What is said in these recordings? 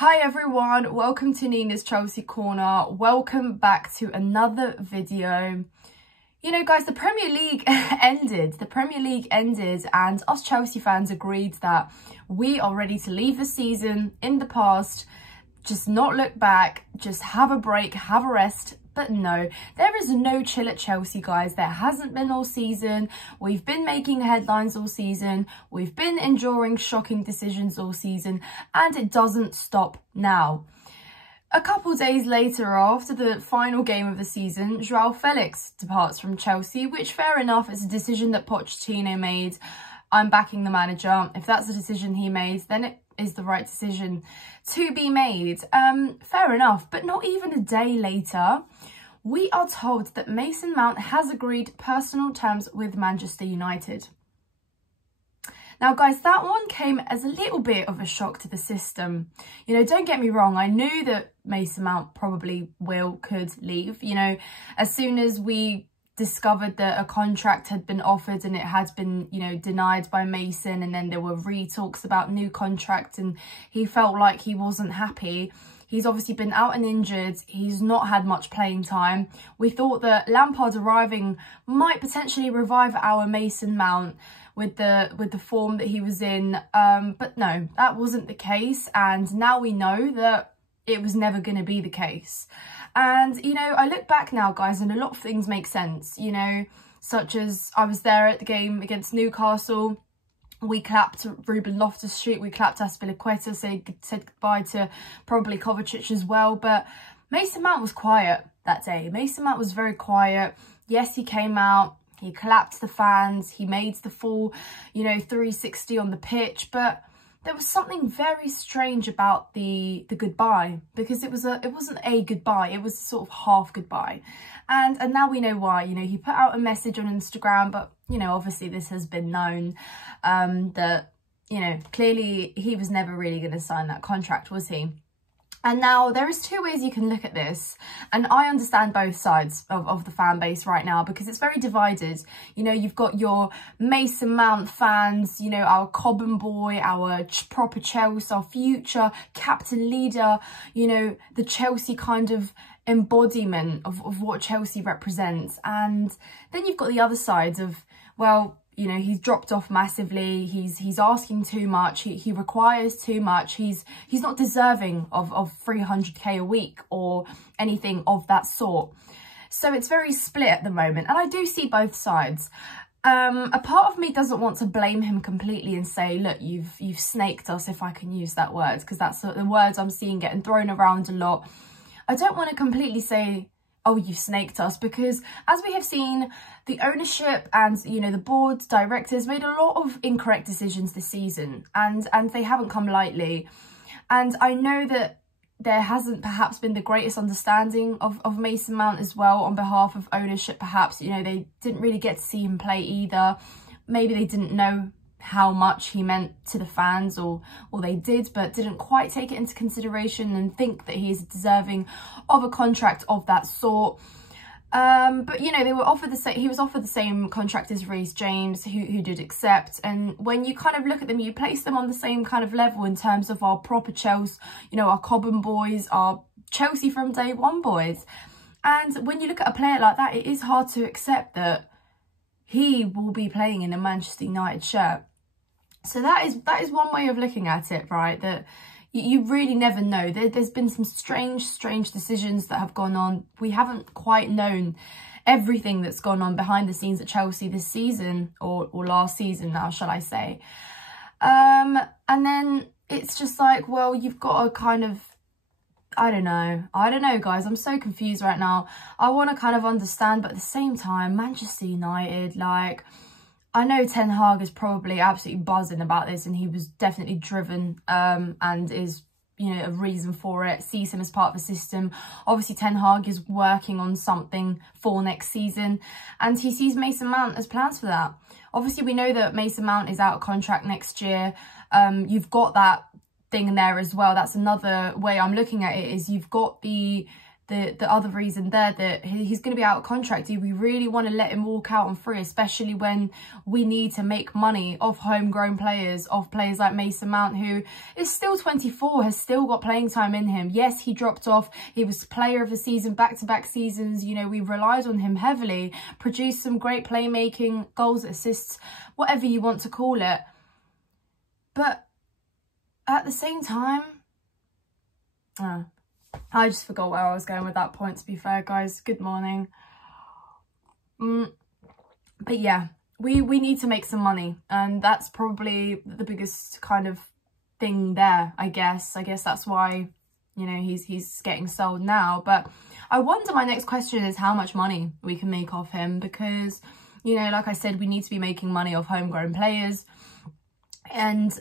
Hi everyone, welcome to Nina's Chelsea Corner. Welcome back to another video. You know guys, the Premier League ended. The Premier League ended and us Chelsea fans agreed that we are ready to leave the season in the past, just not look back, just have a break, have a rest. But no, there is no chill at Chelsea, guys. There hasn't been all season. We've been making headlines all season. We've been enduring shocking decisions all season, and it doesn't stop now. A couple days later, after the final game of the season, João Felix departs from Chelsea, which fair enough is a decision that Pochettino made. I'm backing the manager. If that's the decision he made, then it is the right decision to be made. Fair enough, but not even a day later, we are told that Mason Mount has agreed personal terms with Manchester United. Now guys, that one came as a little bit of a shock to the system. You know, don't get me wrong, I knew that Mason Mount probably could leave. You know, as soon as we discovered that a contract had been offered and it had been, you know, denied by Mason, and then there were re-talks about new contract and he felt like he wasn't happy. He's obviously been out and injured. He's not had much playing time. We thought that Lampard arriving might potentially revive our Mason Mount with the form that he was in. But no, that wasn't the case. And now we know that it was never going to be the case. And, you know, I look back now, guys, and a lot of things make sense, you know, such as I was there at the game against Newcastle. We clapped Ruben Loftus-Cheek, we clapped Azpilicueta, said goodbye to probably Kovacic as well. But Mason Mount was quiet that day. Mason Mount was very quiet. Yes, he came out, he clapped the fans, he made the full, you know, 360 on the pitch, but there was something very strange about the goodbye, because it wasn't a goodbye, it was sort of half goodbye. And now we know why. You know, he put out a message on Instagram, but, you know, obviously this has been known, that, you know, clearly he was never really going to sign that contract, was he? And now there is two ways you can look at this, and I understand both sides of the fan base right now, because it's very divided. You know, you've got your Mason Mount fans, you know, our Cobham boy, our proper Chelsea, our future captain leader, you know, the Chelsea kind of embodiment of what Chelsea represents. And then you've got the other side of, well, you know, he's dropped off massively. He's asking too much. He requires too much. He's not deserving of 300k a week or anything of that sort. So it's very split at the moment, and I do see both sides. A part of me doesn't want to blame him completely and say, look, you've snaked us, if I can use that word, because that's the words I'm seeing getting thrown around a lot. I don't want to completely say, oh, you've snaked us, because as we have seen, the ownership and, you know, the board directors made a lot of incorrect decisions this season, and they haven't come lightly. And I know that there hasn't perhaps been the greatest understanding of Mason Mount as well on behalf of ownership. Perhaps, you know, they didn't really get to see him play either. Maybe they didn't know how much he meant to the fans, or they did, but didn't quite take it into consideration and think that he is deserving of a contract of that sort. But, you know, they were offered he was offered the same contract as Reece James, who did accept. And when you kind of look at them, you place them on the same kind of level in terms of our proper Chelsea, you know, our Cobham boys, our Chelsea from day one boys. And when you look at a player like that, it is hard to accept that he will be playing in a Manchester United shirt. So that is one way of looking at it, right? That you really never know. There's been some strange decisions that have gone on. We haven't quite known everything that's gone on behind the scenes at Chelsea this season, or last season now, shall I say. And then it's just like, well, you've got to kind of, I don't know, guys. I'm so confused right now. I want to kind of understand, but at the same time, Manchester United, like, I know Ten Hag is probably absolutely buzzing about this, and he was definitely driven and is, you know, a reason for it, sees him as part of the system. Obviously, Ten Hag is working on something for next season, and he sees Mason Mount as plans for that. Obviously, we know that Mason Mount is out of contract next year. You've got that thing there as well. That's another way I'm looking at it, is you've got the the other reason there, that he's going to be out of contract. Do we really want to let him walk out on free, especially when we need to make money off homegrown players, of players like Mason Mount, who is still 24, has still got playing time in him? Yes, he dropped off. He was player of the season, back-to-back seasons. You know, we relied on him heavily, produced some great playmaking, goals, assists, whatever you want to call it. But at the same time, I just forgot where I was going with that point, to be fair, guys. Good morning. But yeah, we need to make some money, and that's probably the biggest kind of thing there, I guess. That's why, you know, he's getting sold now. But I wonder, my next question is how much money we can make off him, because, you know, like I said, we need to be making money off homegrown players, and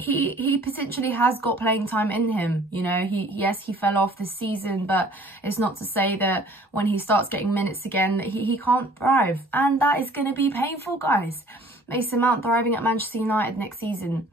he potentially has got playing time in him. You know, yes, he fell off this season, but it's not to say that when he starts getting minutes again that he can't thrive, and that is going to be painful, guys. Mason Mount thriving at Manchester United next season.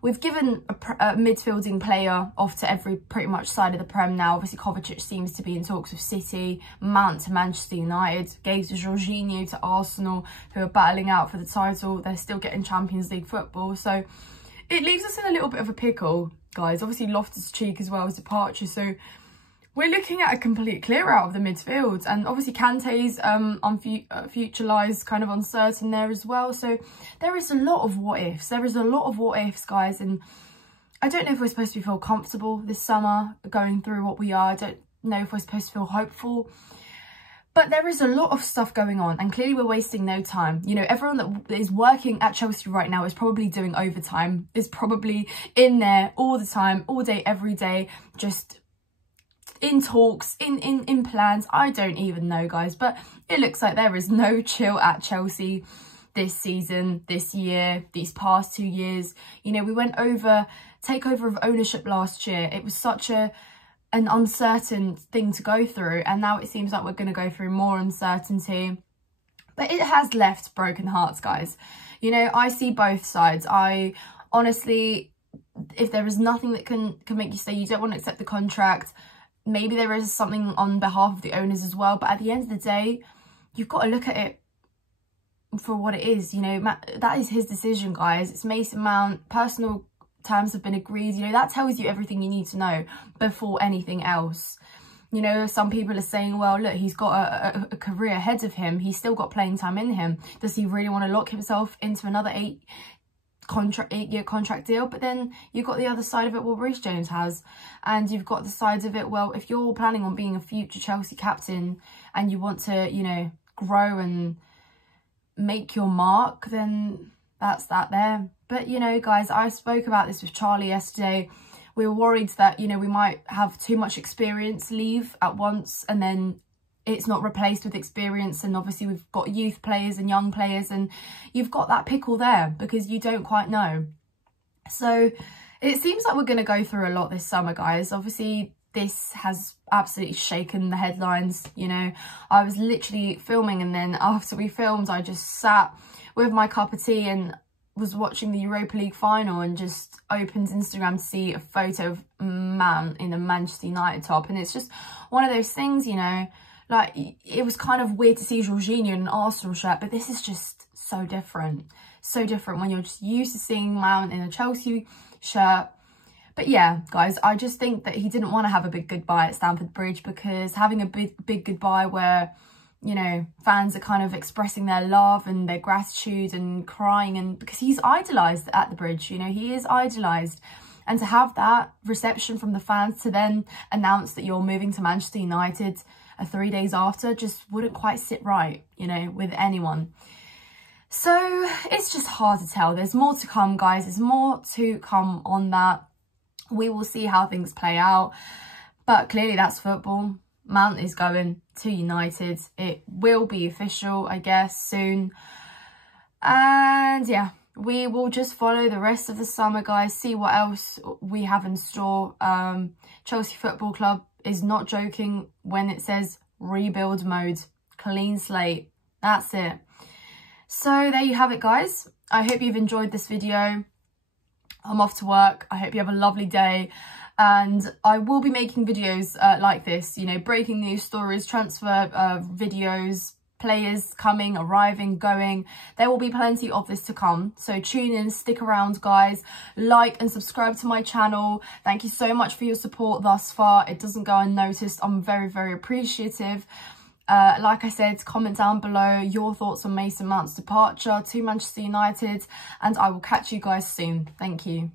We've given a midfielding player off to every pretty much side of the Prem now. Obviously, Kovacic seems to be in talks with City, Mount to Manchester United, gave to Jorginho to Arsenal, who are battling out for the title. They're still getting Champions League football, so it leaves us in a little bit of a pickle, guys. Obviously, Loftus-Cheek as well as departure. So we're looking at a complete clear out of the midfield. And obviously, Kante's future lies kind of uncertain there as well. So there is a lot of what ifs. There is a lot of what ifs, guys. And I don't know if we're supposed to feel comfortable this summer going through what we are. I don't know if we're supposed to feel hopeful. But there is a lot of stuff going on, and clearly we're wasting no time. You know, everyone that is working at Chelsea right now is probably doing overtime, is probably in there all the time, all day, every day, just in talks, in plans. I don't even know, guys, but it looks like there is no chill at Chelsea this season, this year, these past 2 years. You know, we went over takeover of ownership last year. It was such an uncertain thing to go through, and now it seems like we're going to go through more uncertainty, but it has left broken hearts, guys. You know, I see both sides. I honestly, if there is nothing that can make you say you don't want to accept the contract, maybe there is something on behalf of the owners as well, but at the end of the day, you've got to look at it for what it is. You know, that is his decision, guys. It's Mason Mount, personal terms have been agreed. You know, that tells you everything you need to know before anything else. You know, some people are saying, well, look, he's got a career ahead of him. He's still got playing time in him. Does he really want to lock himself into another 8-year contract deal? But then you've got the other side of it, well, Reece James has. And you've got the sides of it, well, if you're planning on being a future Chelsea captain and you want to, you know, grow and make your mark, then that's that there. But, you know, guys, I spoke about this with Charlie yesterday. We were worried that, you know, we might have too much experience leave at once and then it's not replaced with experience. And obviously we've got youth players and young players, and you've got that pickle there because you don't quite know. So it seems like we're going to go through a lot this summer, guys. Obviously, this has absolutely shaken the headlines. You know, I was literally filming, and then after we filmed, I just sat with my cup of tea and was watching the Europa League final and just opened Instagram to see a photo of Man in a Manchester United top. And it's just one of those things, you know, like it was kind of weird to see Jorginho in an Arsenal shirt, but this is just so different. So different when you're just used to seeing Mount in a Chelsea shirt. But yeah, guys, I just think that he didn't want to have a big goodbye at Stamford Bridge, because having a big goodbye where, you know, fans are kind of expressing their love and their gratitude and crying, and because he's idolised at the Bridge, you know, he is idolised. And to have that reception from the fans to then announce that you're moving to Manchester United 3 days after just wouldn't quite sit right, you know, with anyone. So it's just hard to tell. There's more to come, guys. There's more to come on that. We will see how things play out. But clearly that's football. Mount is going to United. It will be official, I guess, soon. And yeah, we will just follow the rest of the summer, guys. See what else we have in store. Chelsea Football Club is not joking when it says rebuild mode. Clean slate. That's it. So there you have it, guys. I hope you've enjoyed this video. I'm off to work. I hope you have a lovely day. And I will be making videos like this, you know, breaking news stories, transfer videos, players coming, arriving, going. There will be plenty of this to come. So tune in, stick around, guys. Like and subscribe to my channel. Thank you so much for your support thus far. It doesn't go unnoticed. I'm very, very appreciative. Like I said, comment down below your thoughts on Mason Mount's departure to Manchester United, and I will catch you guys soon. Thank you.